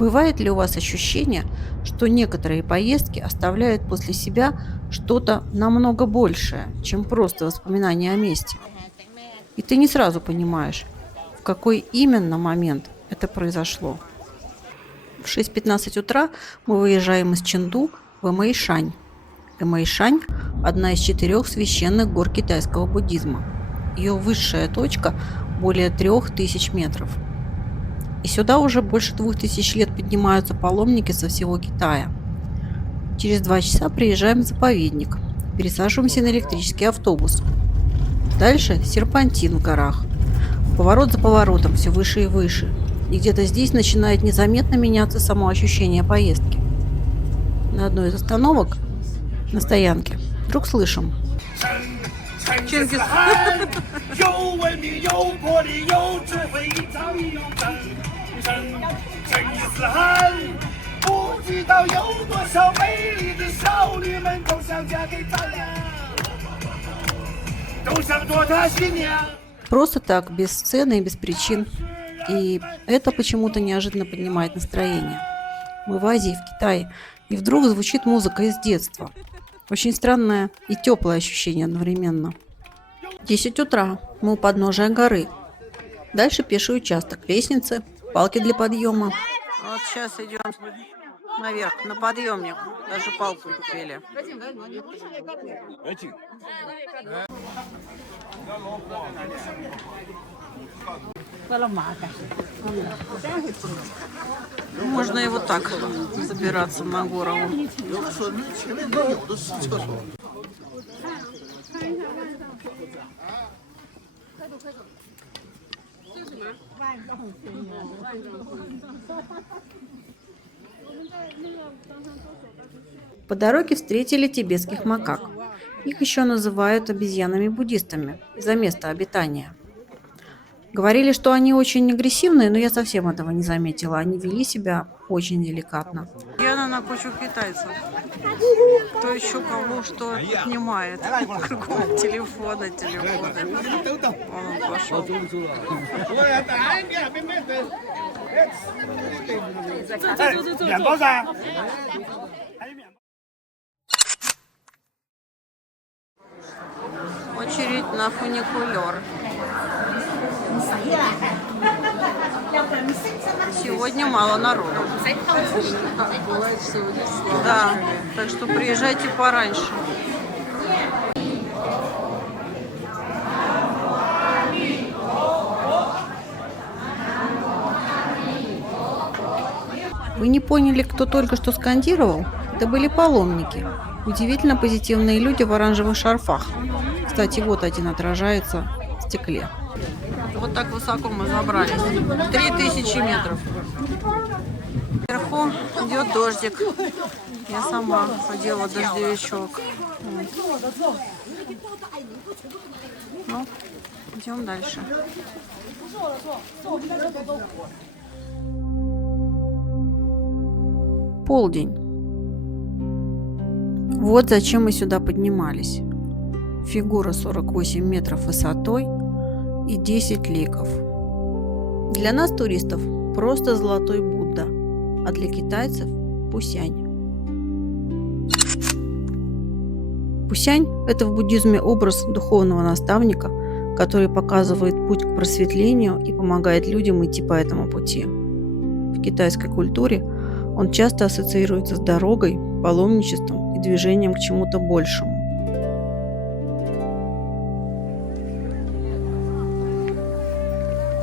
Бывает ли у вас ощущение, что некоторые поездки оставляют после себя что-то намного большее, чем просто воспоминания о месте? И ты не сразу понимаешь, в какой именно момент это произошло. В 6:15 утра мы выезжаем из Ченду в Эмэйшань. Эмэйшань – одна из 4 священных гор китайского буддизма. Ее высшая точка – более 3000 метров. И сюда уже больше 2000 лет поднимаются паломники со всего Китая. Через 2 часа приезжаем в заповедник, пересаживаемся на электрический автобус. Дальше серпантин в горах. Поворот за поворотом, все выше и выше. И где-то здесь начинает незаметно меняться само ощущение поездки. На одной из остановок, на стоянке, вдруг слышим. Чингис. 有文明，有魄力，有智慧，一朝一有真。成吉思汗不知道有多少美丽的少女们都想嫁给咱俩，都想做他新娘。 Просто так, без сцены и без причин. И это почему-то неожиданно поднимает настроение. Мы в Азии, в Китае, и вдруг звучит музыка из детства. Очень странное и теплое ощущение одновременно. 10 утра. Мы у подножия горы. Дальше пеший участок, лестницы, палки для подъема. Вот сейчас идем наверх, на подъемник. Даже палку купили. Можно и вот так забираться на гору. По дороге встретили тибетских макак. Их еще называют обезьянами-буддистами из-за места обитания. Говорили, что они очень агрессивные, но я совсем этого не заметила. Они вели себя очень деликатно. Яна на кучу китайцев. Кто еще кого что снимает. Кругом телефоны. Вон он пошел. Очередь на фуникулер. Сегодня мало народу. Да, так что приезжайте пораньше. Вы не поняли, кто только что скандировал? Это были паломники. Удивительно позитивные люди в оранжевых шарфах. Кстати, вот один отражается в стекле. Вот так высоко мы забрались. 3000 метров. Вверху идет дождик. Я сама одела дождевичок. Ну, идем дальше. Полдень. Вот зачем мы сюда поднимались. Фигура 48 метров высотой и 10 ликов. Для нас, туристов, просто золотой Будда, а для китайцев – Пусянь. Пусянь – это в буддизме образ духовного наставника, который показывает путь к просветлению и помогает людям идти по этому пути. В китайской культуре он часто ассоциируется с дорогой, паломничеством и движением к чему-то большему.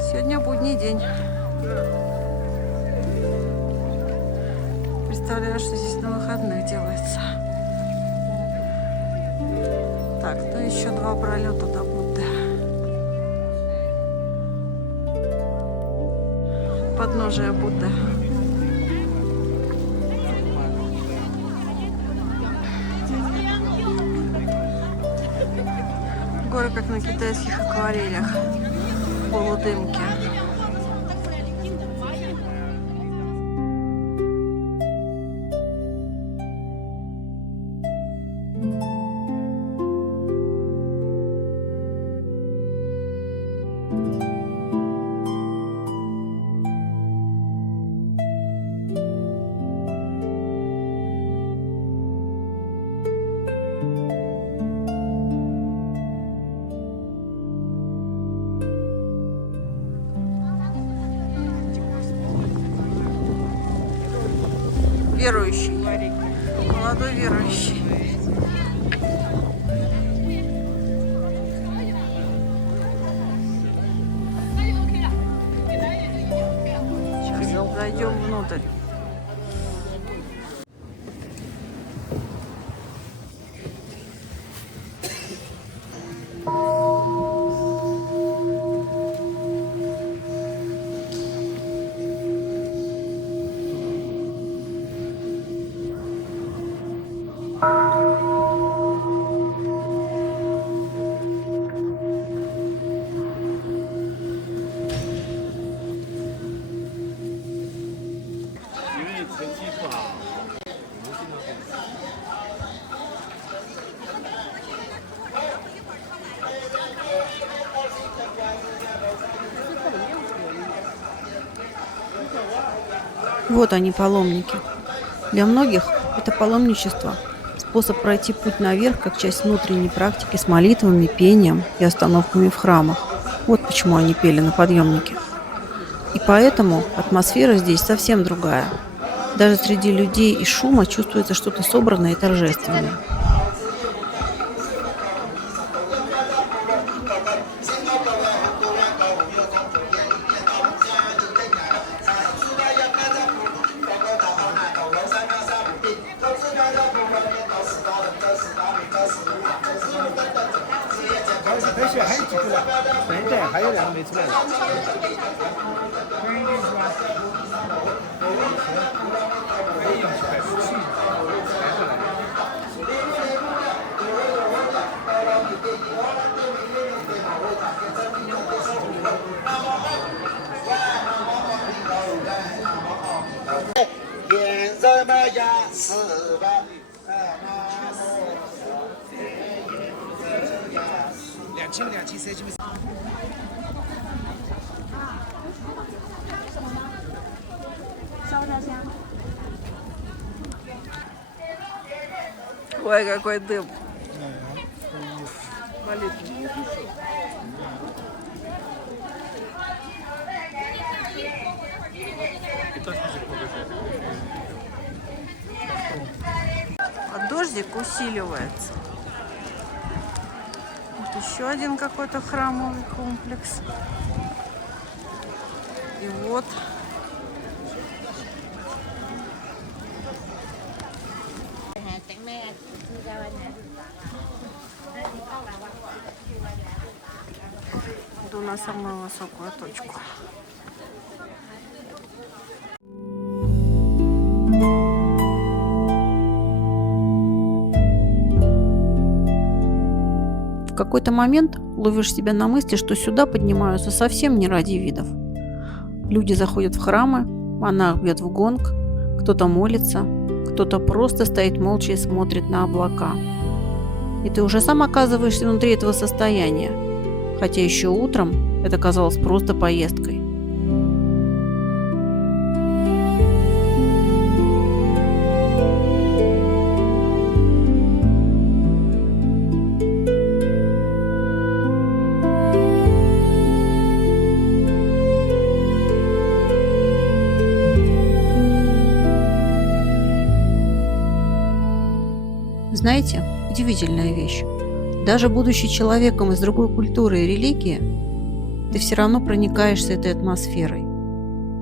Сегодня будний день. Представляю, что здесь на выходных делается. Так, ну еще 2 пролета до Будды. Подножие Будды. Горы как на китайских акварелях. Полудымки. Верующий. Молодой верующий. Сейчас зайдем внутрь. Вот они, паломники. Для многих это паломничество – способ пройти путь наверх, как часть внутренней практики с молитвами, пением и остановками в храмах. Вот почему они пели на подъемнике. И поэтому атмосфера здесь совсем другая. Даже среди людей и шума чувствуется что-то собранное и торжественное. Ой, какой дым. Молитва. А дождик усиливается. Вот еще один какой-то храмовый комплекс. И вот иду на самую высокую точку. В какой-то момент ловишь себя на мысли, что сюда поднимаются совсем не ради видов. Люди заходят в храмы, монах бьет в гонг, кто-то молится, кто-то просто стоит молча и смотрит на облака. И ты уже сам оказываешься внутри этого состояния, хотя еще утром это казалось просто поездкой. Знаете, удивительная вещь. Даже будучи человеком из другой культуры и религии, ты все равно проникаешься этой атмосферой.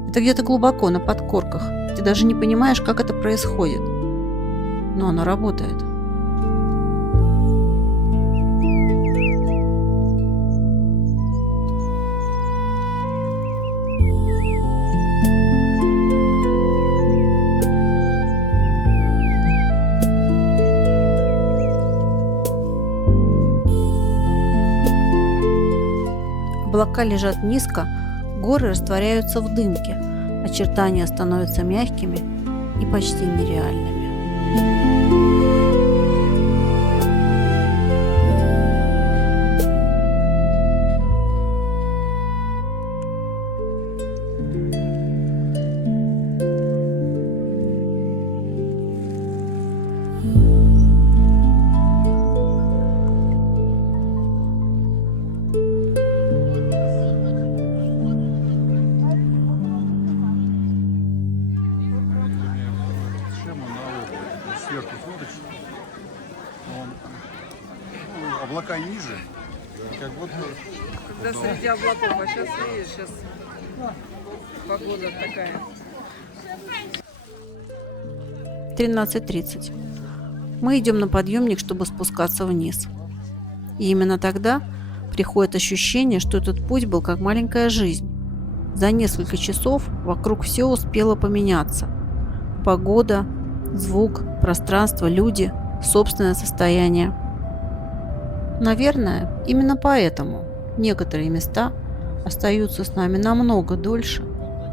Это где-то глубоко, на подкорках. Ты даже не понимаешь, как это происходит. Но оно работает. Облака лежат низко, горы растворяются в дымке, очертания становятся мягкими и почти нереальными. облака ниже, и как будто Когда среди облаков, а сейчас видишь, сейчас погода такая. 13:30. Мы идем на подъемник, чтобы спускаться вниз. И именно тогда приходит ощущение, что этот путь был как маленькая жизнь. За несколько часов вокруг все успело поменяться. Погода, звук, пространство, люди, собственное состояние. Наверное, именно поэтому некоторые места остаются с нами намного дольше,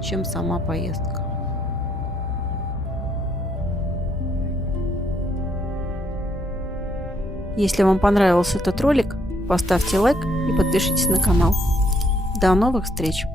чем сама поездка. Если вам понравился этот ролик, поставьте лайк и подпишитесь на канал. До новых встреч!